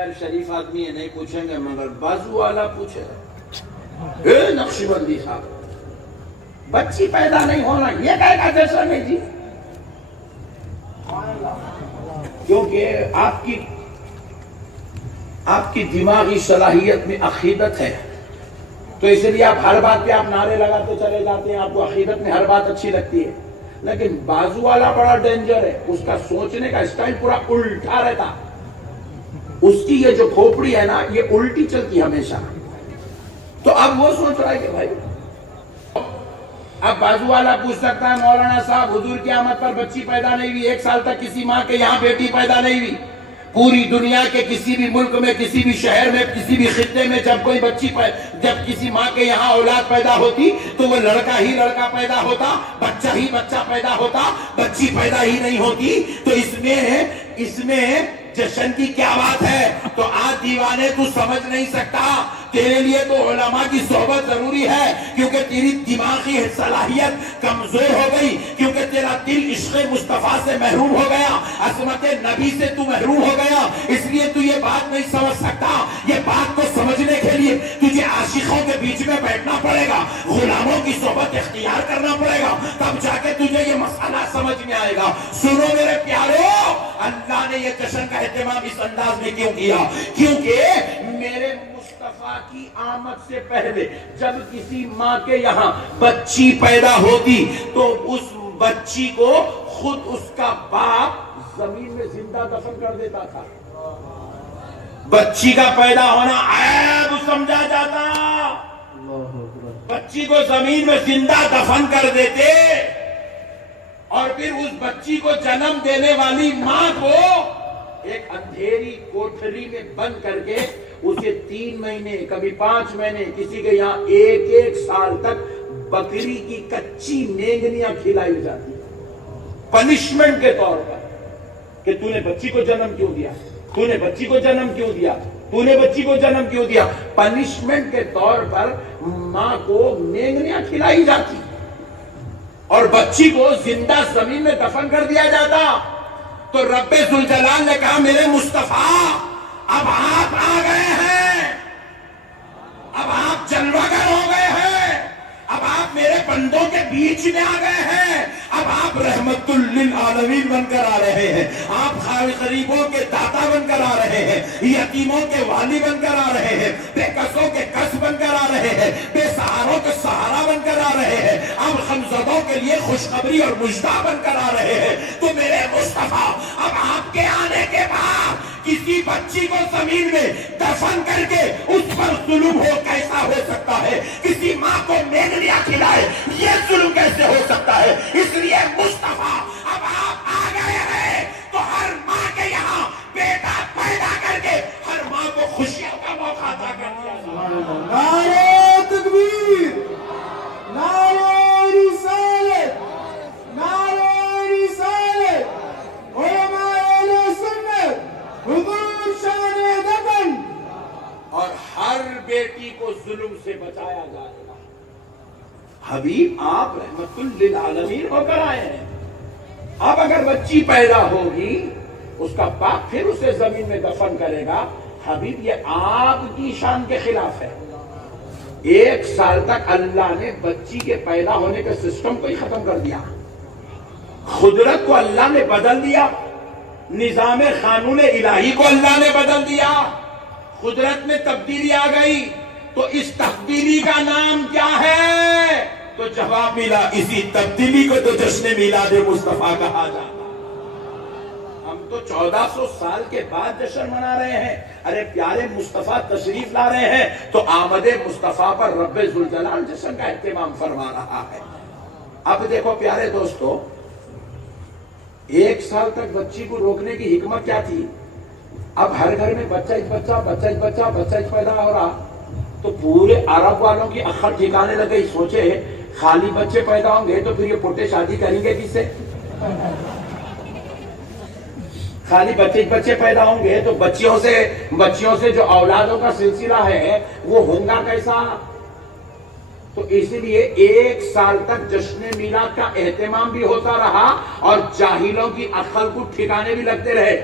خیر شریف آدمی ہے نہیں پوچھیں گے، مگر بازو والا پوچھے اے نقشبندی صاحب بچی پیدا نہیں ہونا یہ کہے گا جشن ہے جی؟ کیونکہ آپ کی دماغی صلاحیت میں عقیدت ہے، تو اس لیے آپ ہر بات پہ آپ نعرے لگاتے چلے جاتے ہیں، آپ کو عقیدت میں ہر بات اچھی لگتی ہے۔ لیکن بازو والا بڑا ڈینجر ہے، اس کا سوچنے کا اسٹائل پورا الٹا رہتا، اس کی یہ جو کھوپڑی ہے نا یہ الٹی چلتی ہمیشہ۔ تو اب وہ سوچ رہا ہے کہ بھائی اب بازو والا پوچھ سکتا ہے مولانا صاحب حضور کی آمد پر بچی پیدا نہیں ہوئی، 1 سال تک کسی ماں کے یہاں بیٹی پیدا نہیں ہوئی، پوری دنیا کے کسی بھی ملک میں کسی بھی شہر میں کسی بھی خطے میں جب کوئی جب کسی ماں کے یہاں اولاد پیدا ہوتی تو وہ لڑکا ہی لڑکا پیدا ہوتا، بچہ ہی بچہ پیدا ہوتا، بچی پیدا ہی نہیں ہوتی، تو اس میں جشن کی کیا بات ہے؟ تو آج دیوانے تو سمجھ نہیں سکتا، تیرے لیے تو علماء کی صحبت ضروری ہے، کیونکہ تیری دماغی صلاحیت کمزور ہو گئی، کیونکہ تیرا دل عشق مصطفیٰ سے محروم ہو گیا، عظمت نبی سے تو محروم ہو گیا، اس لیے تو یہ بات نہیں سمجھ سکتا۔ یہ بات کو سمجھنے کے لیے تجھے عاشقوں کے بیچ میں بیٹھنا پڑے گا، غلاموں کی صحبت اختیار کرنا پڑے گا، تب جا کے تجھے یہ مسئلہ سمجھ میں آئے گا۔ سنو میرے پیارو، اللہ نے یہ جشن کا اہتمام اس انداز میں کیوں کیا؟ کیونکہ میرے مصطفیٰ کی آمد سے پہلے جب کسی ماں کے یہاں بچی پیدا ہوتی تو اس بچی کو خود اس کا باپ زمین میں زندہ دفن کر دیتا تھا۔ بچی کا پیدا ہونا عیب سمجھا جاتا، بچی کو زمین میں زندہ دفن کر دیتے، اور پھر اس بچی کو جنم دینے والی ماں کو ایک اندھیری کوٹھری میں بند کر کے اسے 3 مہینے کبھی 5 مہینے کسی کے یہاں 1 سال تک بکری کی کچی مینگنیاں کھلائی جاتی، پنشمنٹ کے طور پر کہ تو نے بچی کو جنم کیوں دیا، تو نے بچی کو جنم کیوں دیا، تو نے بچی کو جنم کیوں دیا، پنشمنٹ کے طور پر ماں کو مینگنیاں کھلائی جاتی اور بچی کو زندہ زمین میں دفن کر دیا جاتا۔ تو رب ذوالجلال نے کہا میرے مصطفیٰ اب آپ آ گئے ہیں، اب آپ جلوگر ہو گئے ہیں، اب آپ میرے بندوں کے بیچ میں آ گئے ہیں، اب آپ رحمت للعالمین بن کر آ رہے ہیں، آپ غریبوں کے داتا بن کر آ رہے ہیں، یتیموں کے والی بن کر آ رہے ہیں، بے کسوں کے کس بن کر آ رہے ہیں، بے سہاروں کے سہارا بن کر آ رہے ہیں، اب غمزدوں کے لیے خوشخبری اور مژدہ بن کر آ رہے ہیں۔ تو میرے مصطفیٰ اب آپ کے آنے کے بعد کسی بچی کو زمین میں دفن کر کے اس پر ظلم ہو کیسا ہو سکتا ہے؟ کسی ماں کو مینگنیاں کھلائے یہ ظلم کیسے ہو سکتا ہے؟ اس لیے مصطفیٰ اب آپ آ گئے ہیں تو ہر ماں کے یہاں بیٹا پیدا کر کے ہر ماں کو خوشیوں کا موقع عطا کر دیا جائے۔ نعرہ تکبیر، نعرہ رسالت، نعرہ رسالت، علماء اہل سنت، حضور شان دفن، اور ہر بیٹی کو ظلم سے بچایا جائے گا۔ حبیب آپ رحمت للعالمین ہو کر آئے ہیں، اب اگر بچی پیدا ہوگی اس کا باپ پھر اسے زمین میں دفن کرے گا۔ حبیب یہ آپ کی شان کے خلاف ہے۔ 1 سال تک اللہ نے بچی کے پیدا ہونے کے سسٹم کو ہی ختم کر دیا، قدرت کو اللہ نے بدل دیا، نظام قانون الہی کو اللہ نے بدل دیا، قدرت میں تبدیلی آ گئی۔ تو اس تبدیلی کا نام کیا ہے؟ تو جواب ملا، اسی تبدیلی کو تو جشن میلاد مصطفیٰ کہا جاتا۔ ہم تو 1400 سال کے بعد جشن منا رہے ہیں۔ ارے پیارے مصطفیٰ تشریف لا رہے ہیں تو آمد مصطفیٰ پر رب ذوالجلال جشن کا اہتمام فرما رہا ہے۔ اب دیکھو پیارے دوستو، 1 سال تک بچی کو روکنے کی حکمت کیا تھی؟ اب ہر گھر میں بچہ پیدا ہو رہا تو پورے عرب والوں کی عقل ٹھکانے لگے، سوچے خالی بچے پیدا ہوں گے تو پھر یہ پوٹے شادی کریں گے کس سے؟ خالی بچے پیدا ہوں گے تو بچیوں سے جو اولادوں کا سلسلہ ہے وہ ہوگا کیسا؟ تو اس لیے 1 سال تک جشن میلاد کا اہتمام بھی ہوتا رہا اور جاہلوں کی عقل کو ٹھکانے بھی لگتے رہے۔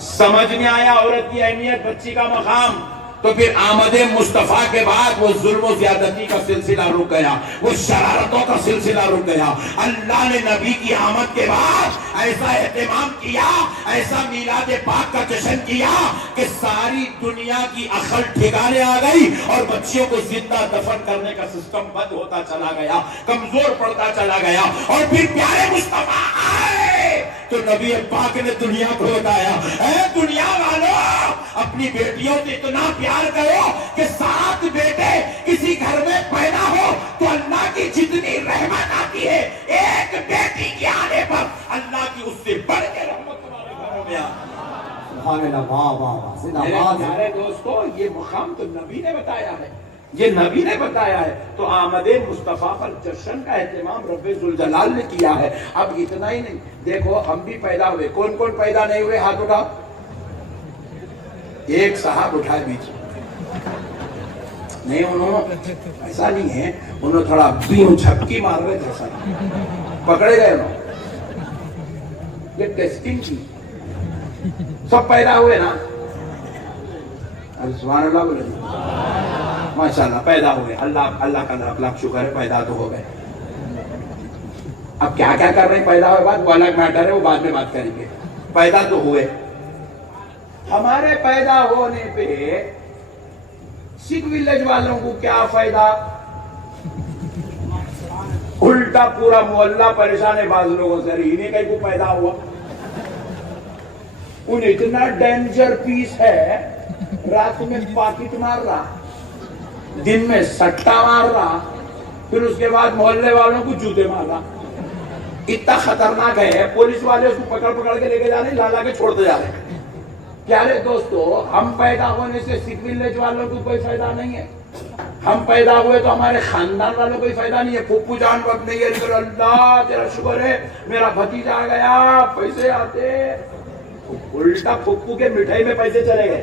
سمجھ میں آیا عورت کی اہمیت، بچی کا مقام؟ تو پھر آمد مصطفیٰ کے بعد وہ ظلم و زیادتی کا سلسلہ رک گیا، وہ شرارتوں کا سلسلہ رک گیا۔ اللہ نے نبی کی آمد کے بعد ایسا اہتمام کیا، ایسا میلاد پاک کا جشن کیا کہ ساری دنیا کی عقل ٹھکانے آ گئی اور بچیوں کو زندہ دفن کرنے کا سسٹم بند ہوتا چلا گیا، کمزور پڑتا چلا گیا۔ اور پھر پیارے مصطفیٰ آئے تو نبی پاک نے دنیا کو بتایا، اے دنیا والوں، اپنی بیٹیوں سے اتنا پیار کرو کہ 7 بیٹے کسی گھر میں پیدا ہو تو اللہ کی جتنی رحمت آتی ہے، ایک بیٹی کے آنے پر اللہ کی اس سے بڑھ کے رحمت تمہارے گھروں میں آتی ہے۔ سبحان اللہ، واہ واہ واہ، زندہ باد۔ میرے پیارے دوستو، یہ مقام تو نبی نے بتایا ہے، یہ نبی نے بتایا ہے۔ تو آمد مصطفیٰ پر جشن کا اہتمام رب ذوالجلال نے کیا ہے۔ اب اتنا ہی نہیں، دیکھو ہم بھی پیدا ہوئے، کون کون پیدا نہیں ہوئے؟ ہاتھ اٹھاؤ۔ ایک صاحب اٹھائے بیچ نہیں، انہوں ایسا نہیں ہے، انہوں تھوڑا بیوں جھپکی مار رہے تھے، ایسا پکڑے گئے انہوں، یہ ٹیسٹنگ کی۔ سب پیدا ہوئے نا؟ سبحان اللہ بولے، ماشاءاللہ پیدا ہوئے، اللہ کا لاکھ شکر ہے، پیدا تو ہو گئے۔ اب کیا کیا کر رہے ہیں پیدا ہوئے بعد، وہ الگ میٹر ہے، وہ بعد میں بات کریں گے۔ پیدا تو ہوئے، ہمارے پیدا ہونے پہ سکھ ولیج والوں کو کیا فائدہ؟ الٹا پورا محلہ پریشان ہے بعض لوگوں سے، انہیں کہیں کو پیدا ہوا۔ ان اتنا ڈینجر پیس ہے، رات میں پاکٹ مار رہا، دن میں سٹا مار رہا، پھر اس کے بعد محلے والوں کو جوتے مار رہا۔ اتنا خطرناک ہے، پولیس والے اس کو پکڑ پکڑ کے لے کے جا رہے ہیں، لا کے چھوڑتے جا رہے ہیں۔ پیارے دوستو، ہم پیدا ہونے سے سکھ ولیج والوں کو کوئی فائدہ نہیں ہے۔ ہم پیدا ہوئے تو ہمارے خاندان والوں کو کوئی فائدہ نہیں ہے۔ پھپھو جان وقت نہیں ہے، اللہ تیرا شکر ہے میرا بھتیجا آ گیا، پیسے آتے۔ الٹا پھپھو کے مٹھائی میں پیسے چلے گئے،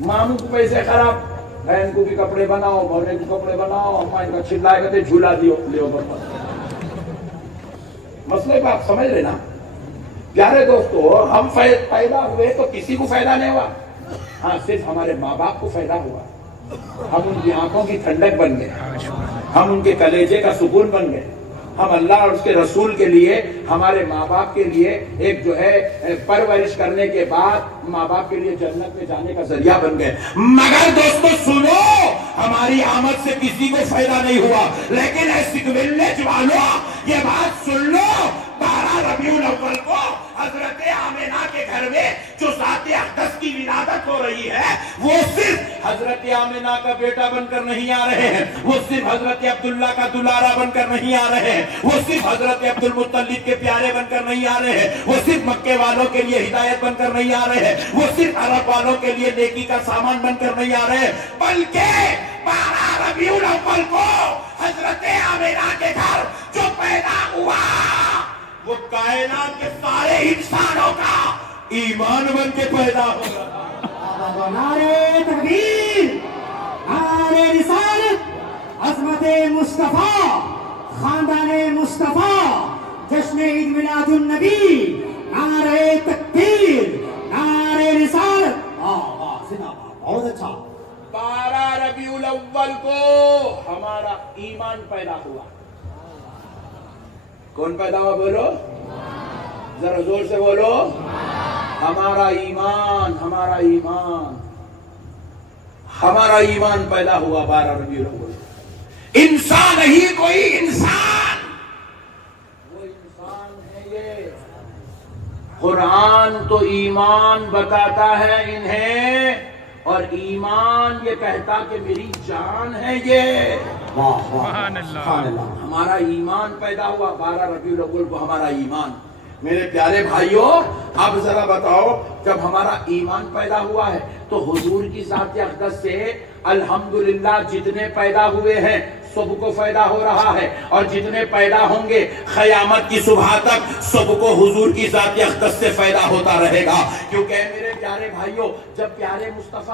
ماموں کو پیسے خراب، بہن کو بھی کپڑے بناؤ، بھونے کو کپڑے بناؤ، اما ان کا چلائے گا جھولا دیو لیو بس۔ مسئلے کو آپ سمجھ رہے نا؟ پیارے دوستو، ہم پیدا ہوئے تو کسی کو فائدہ نہیں ہوا، ہاں صرف ہمارے ماں باپ کو فائدہ ہوا۔ ہم ان کی آنکھوں کی ٹھنڈک بن گئے، ہم ان کے کلیجے کا سکون بن گئے، ہم اللہ اور اس کے رسول کے لیے، ہمارے ماں باپ کے لیے ایک جو ہے پرورش کرنے کے بعد ماں باپ کے لیے جنت میں جانے کا ذریعہ بن گئے۔ مگر دوستو سنو، ہماری آمد سے کسی کو فائدہ نہیں ہوا، لیکن اے سکھ ولیج والوں یہ بات سن لو، 12 ربیع الاول کو حضرت آمنہ کے گھر میں جو ذات اقدس کی ولادت ہو رہی ہے، وہ صرف حضرت آمنہ کا بیٹا بن کر نہیں آ رہے ہیں، وہ صرف حضرت عبداللہ کا دلارا بن کر نہیں آ رہے ہیں، وہ صرف حضرت عبد المطلب کے پیارے بن کر نہیں آ رہے ہیں، وہ صرف مکے والوں کے لیے ہدایت بن کر نہیں آ رہے ہیں، وہ صرف عرب والوں کے لیے نیکی کا سامان بن کر نہیں آ رہے ہیں، بلکہ 12 ربیع الاول کو حضرت آمنہ کے گھر جو پیدا ہوا وہ کائنات کے سارے انسانوں کا ایمان بن کے پیدا ہوگا۔ نعرے تکبیر، نعرے رسالت، عظمت مصطفیٰ، خاندان مصطفیٰ، جشن عید میلاد النبی، نعرے تکبیر، نعرے رسالت، بہت اچھا۔ 12 ربیع الاول کو ہمارا ایمان پیدا ہوا۔ کون پیدا ہوا بولو؟ ذرا زور سے بولو۔ ہمارا ایمان، ہمارا ایمان، ہمارا ایمان پیدا ہوا 12 ربیع الاول۔ انسان ہی کوئی انسان، وہ انسان ہے یہ۔ قرآن تو ایمان بتاتا ہے انہیں، اور ایمان یہ کہتا کہ میری جان ہے یہ۔ سبحان اللہ۔ ہمارا ایمان پیدا ہوا 12 ربیع الاول کو، ہمارا ایمان۔ میرے پیارے بھائیوں، اب ذرا بتاؤ، جب ہمارا ایمان پیدا ہوا ہے تو حضور کی ذات اقدس سے الحمدللہ جتنے پیدا ہوئے ہیں سب کو فائدہ ہو رہا ہے، اور جتنے پیدا ہوں گے قیامت کی صبح تک سب کو حضور کی ذات اقدس سے فائدہ ہوتا رہے گا۔ کیونکہ میرے پیارے بھائیوں، جب پیارے مصطفیٰ